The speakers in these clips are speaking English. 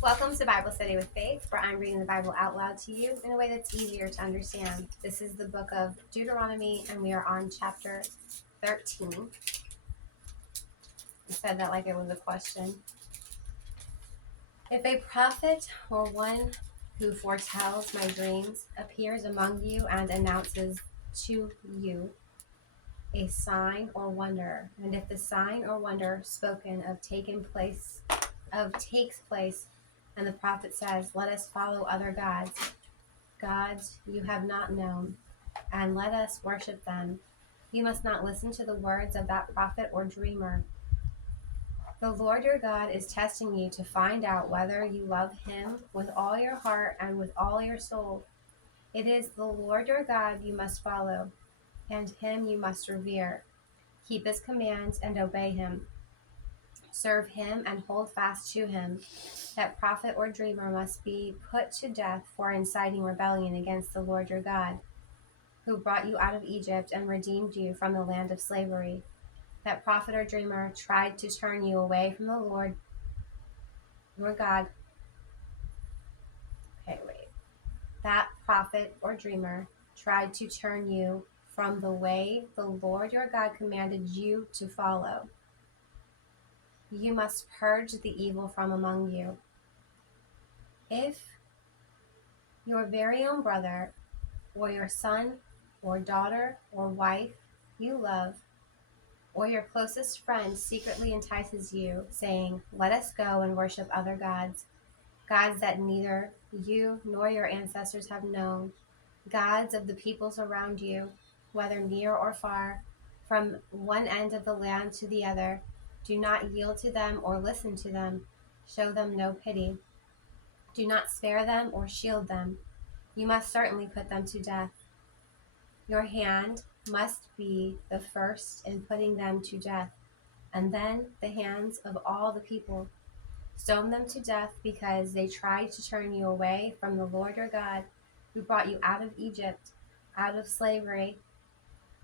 Welcome to Bible Study with Faith, where I'm reading the Bible out loud to you in a way that's easier to understand. This is the book of Deuteronomy, and we are on chapter 13. I said that like it was a question. If a prophet or one who foretells my dreams appears among you and announces to you a sign or wonder, and if the sign or wonder spoken of takes place, and the prophet says, "Let us follow other gods you have not known, and let us worship them," you must not listen to the words of that prophet or dreamer. The Lord your God is testing you to find out whether you love him with all your heart and with all your soul. It is the Lord your God you must follow, and him you must revere. Keep his commands and obey him. Serve him and hold fast to him. That prophet or dreamer must be put to death for inciting rebellion against the Lord your God, who brought you out of Egypt and redeemed you from the land of slavery. That prophet or dreamer tried to turn you away from the Lord your God. That prophet or dreamer tried to turn you from the way the Lord your God commanded you to follow. You must purge the evil from among you. If your very own brother, or your son, or daughter, or wife you love, or your closest friend secretly entices you, saying, "Let us go and worship other gods that neither you nor your ancestors have known, gods of the peoples around you, whether near or far, from one end of the land to the other," do not yield to them or listen to them. Show them no pity. Do not spare them or shield them. You must certainly put them to death. Your hand must be the first in putting them to death, and then the hands of all the people. Stone them to death because they tried to turn you away from the Lord your God, who brought you out of Egypt, out of slavery.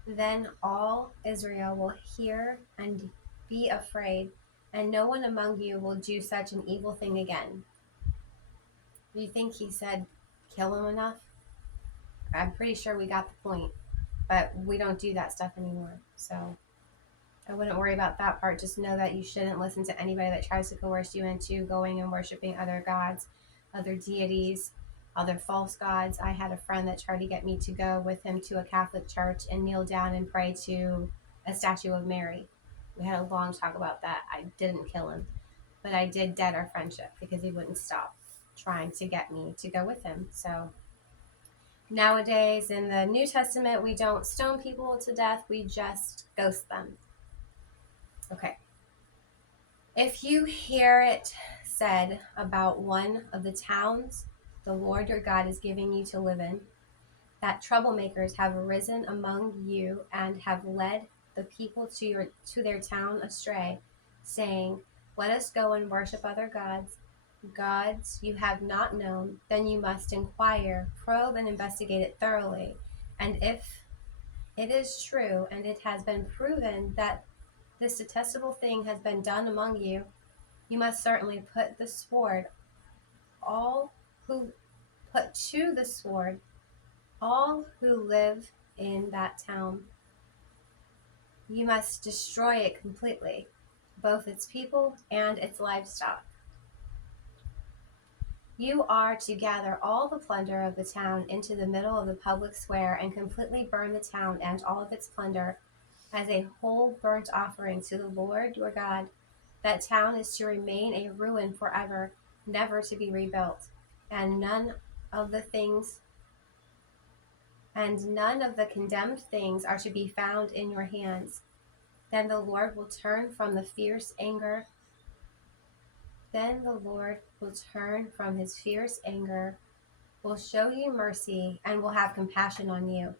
Then all Israel will hear and be afraid, and no one among you will do such an evil thing again. Do you think he said kill him enough? I'm pretty sure we got the point, but we don't do that stuff anymore. So I wouldn't worry about that part. Just know that you shouldn't listen to anybody that tries to coerce you into going and worshiping other gods, other deities, other false gods. I had a friend that tried to get me to go with him to a Catholic church and kneel down and pray to a statue of Mary. We had a long talk about that. I didn't kill him, but I did dead our friendship because he wouldn't stop trying to get me to go with him. So nowadays in the New Testament, we don't stone people to death. We just ghost them. Okay. If you hear it said about one of the towns the Lord your God is giving you to live in, that troublemakers have arisen among you and have led the people to their town astray, saying, "Let us go and worship other gods you have not known," then you must inquire, probe, and investigate it thoroughly. And if it is true and it has been proven that this detestable thing has been done among you, you must certainly put to the sword all who live in that town. You must destroy it completely, both its people and its livestock. You are to gather all the plunder of the town into the middle of the public square and completely burn the town and all of its plunder as a whole burnt offering to the Lord your God. That town is to remain a ruin forever, never to be rebuilt, and none of the condemned things are to be found in your hands. Then the Lord will turn from his fierce anger, will show you mercy, and will have compassion on you.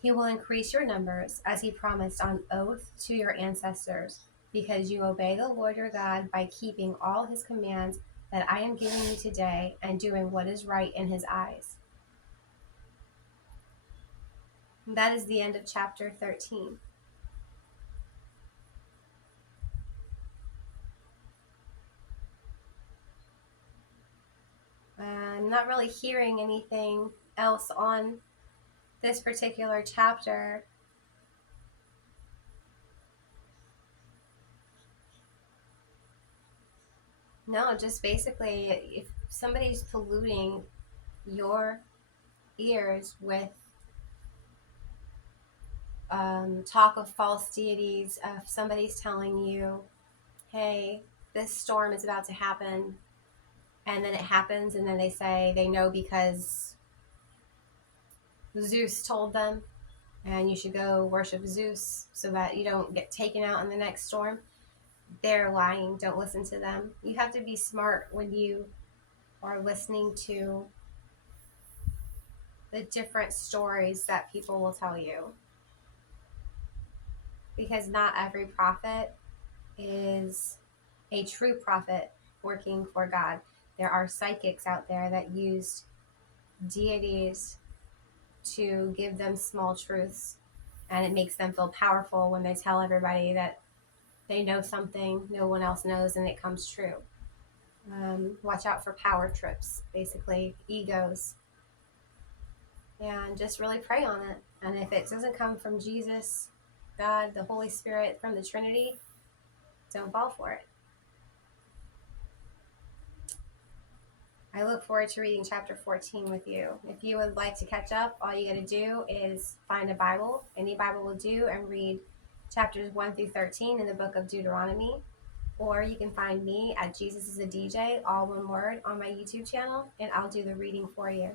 He will increase your numbers, as he promised on oath to your ancestors, because you obey the Lord your God by keeping all his commands that I am giving you today and doing what is right in his eyes. And that is the end of chapter 13. I'm not really hearing anything else on this particular chapter. No, just basically, if somebody's polluting your ears with talk of false deities, if somebody's telling you, hey, this storm is about to happen, and then it happens, and then they say they know because Zeus told them, and you should go worship Zeus so that you don't get taken out in the next storm. They're lying. Don't listen to them. You have to be smart when you are listening to the different stories that people will tell you, because not every prophet is a true prophet working for God. There are psychics out there that use deities to give them small truths, and it makes them feel powerful when they tell everybody that they know something no one else knows and it comes true. Watch out for power trips, basically egos, and just really pray on it. And if it doesn't come from Jesus, God, the Holy Spirit, from the Trinity, don't fall for it. I look forward to reading chapter 14 with you. If you would like to catch up, all you got to do is find a Bible. Any Bible will do, and read chapters 1 through 13 in the book of Deuteronomy. Or you can find me at Jesus is a DJ, all one word, on my YouTube channel, and I'll do the reading for you.